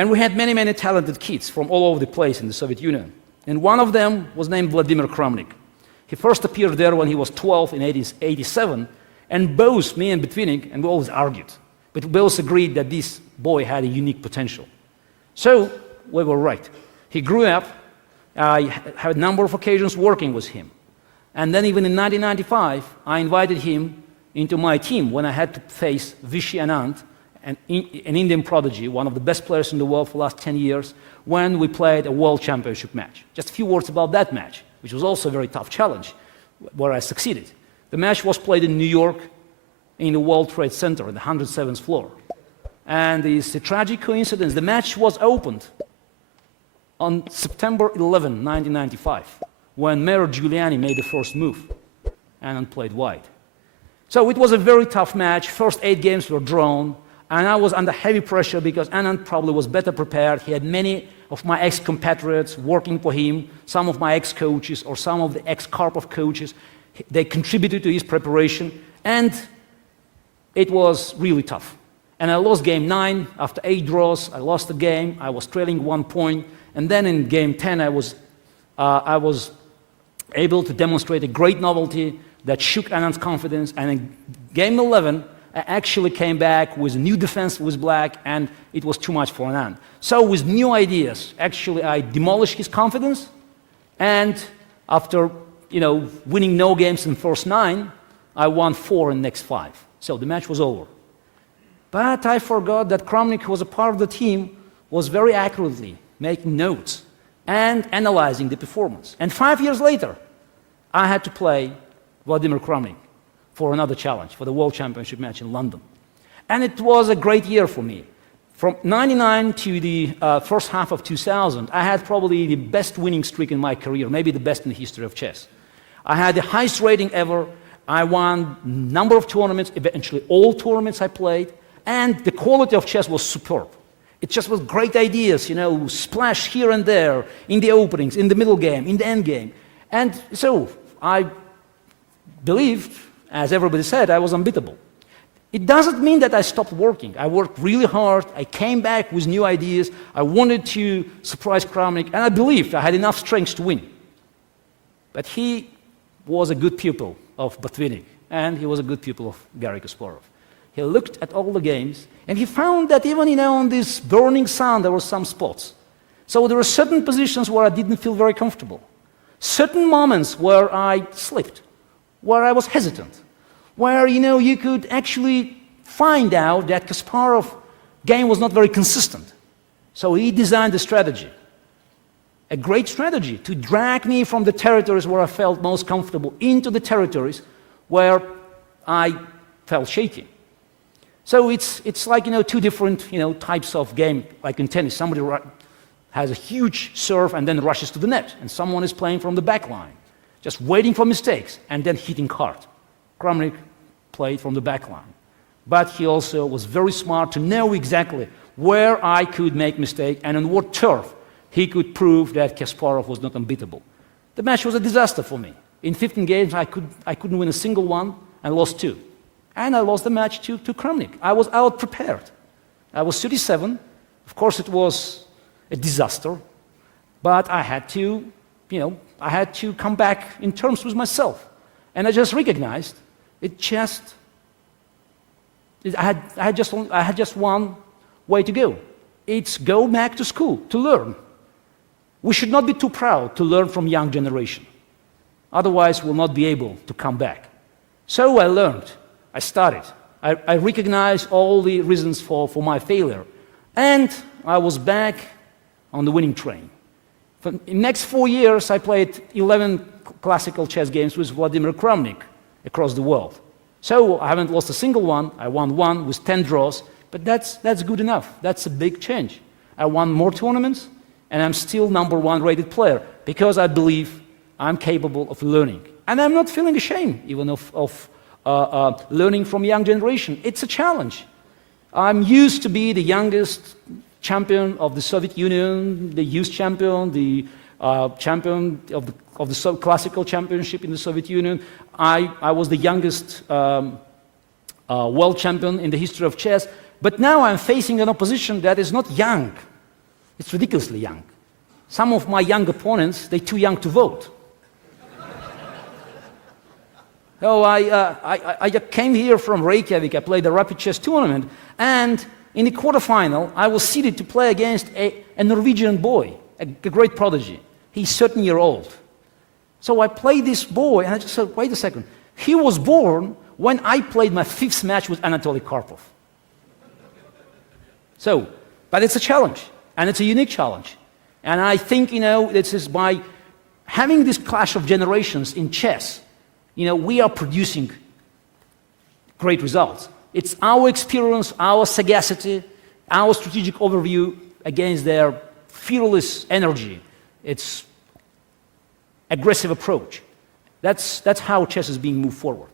And we had many, many talented kids from all over the place in the Soviet Union. And one of them was named Vladimir Kramnik. He first appeared there when he was 12 in 1987, and both me and Botvinnik, and we always argued, but we both agreed that this boy had a unique potential. So we were right. He grew up. I had a number of occasions working with him. And then even in 1995, I invited him into my team when I had to face Vishy Anand, an Indian prodigy, one of the best players in the world for the last 10 years, when we played a world championship match. Just a few words about that match, which was also a very tough challenge, where I succeeded. The match was played in New York, in the World Trade Center, on the 107th floor. And it's a tragic coincidence. The match was opened on September 11, 1995, when Mayor Giuliani made the first move, and played wide. So it was a very tough match. First 8 games were drawn, and I was under heavy pressure because Anand probably was better prepared. He had many of my ex-compatriots working for him, some of my ex-coaches or some of the ex-Karpov coaches. They contributed to his preparation, and it was really tough. And I lost game 9. After 8 draws, I lost the game. I was trailing 1 point, and then in game 10, I was able to demonstrate a great novelty that shook Anand's confidence, and in game 11, I actually came back with a new defense with black, and it was too much for Anand. So with new ideas, actually I demolished his confidence, and after winning no games in the first 9, I won 4 in the next 5. So the match was over. But I forgot that Kramnik, who was a part of the team, was very accurately making notes and analyzing the performance. And 5 years later, I had to play Vladimir Kramnik for another challenge, for the World Championship match in London. And it was a great year for me. From '99 to the first half of 2000, I had probably the best winning streak in my career, maybe the best in the history of chess. I had the highest rating ever. I won a number of tournaments, eventually all tournaments I played, and the quality of chess was superb. It just was great ideas, splash here and there, in the openings, in the middle game, in the end game. And so I believed, as everybody said, I was unbeatable. It doesn't mean that I stopped working. I worked really hard. I came back with new ideas. I wanted to surprise Kramnik, and I believed I had enough strength to win. But he was a good pupil of Botvinnik, and he was a good pupil of Garry Kasparov. He looked at all the games, and he found that even on this burning sun, there were some spots. So there were certain positions where I didn't feel very comfortable, certain moments where I slipped, where I was hesitant, where you could actually find out that Kasparov's game was not very consistent. So he designed a strategy, a great strategy, to drag me from the territories where I felt most comfortable into the territories where I felt shaky. So it's like 2 different types of game, like in tennis. Somebody has a huge serve and then rushes to the net, and someone is playing from the back line, just waiting for mistakes and then hitting hard. Kramnik played from the back line, but he also was very smart to know exactly where I could make mistakes and on what turf he could prove that Kasparov was not unbeatable. The match was a disaster for me. In 15 games, I couldn't win a single one and lost 2. And I lost the match to Kramnik. I was out-prepared. I was 37. Of course, it was a disaster, but I had to come back in terms with myself. And I just recognized I had just one way to go. It's go back to school to learn. We should not be too proud to learn from young generation. Otherwise, we'll not be able to come back. So I learned. I studied. I recognized all the reasons for my failure. And I was back on the winning train. For the next 4 years, I played 11 classical chess games with Vladimir Kramnik across the world. So I haven't lost a single one. I won 1 with 10 draws, but that's good enough. That's a big change. I won more tournaments, and I'm still #1 rated player because I believe I'm capable of learning. And I'm not feeling ashamed even of learning from young generation. It's a challenge. I'm used to be the youngest champion of the Soviet Union, the youth champion, the champion of the classical championship in the Soviet Union. I was the youngest world champion in the history of chess, but now I'm facing an opposition that is not young. It's ridiculously young. Some of my young opponents, they're too young to vote. So I came here from Reykjavik, I played a rapid chess tournament, and in the quarterfinal, I was seated to play against a Norwegian boy, a great prodigy. He's 13 years old. So I played this boy, and I just said, wait a second. He was born when I played my 5th match with Anatoly Karpov. So, but it's a challenge, and it's a unique challenge. And I think, this is by having this clash of generations in chess, we are producing great results. It's our experience, our sagacity, our strategic overview against their fearless energy. It's aggressive approach. That's how chess is being moved forward.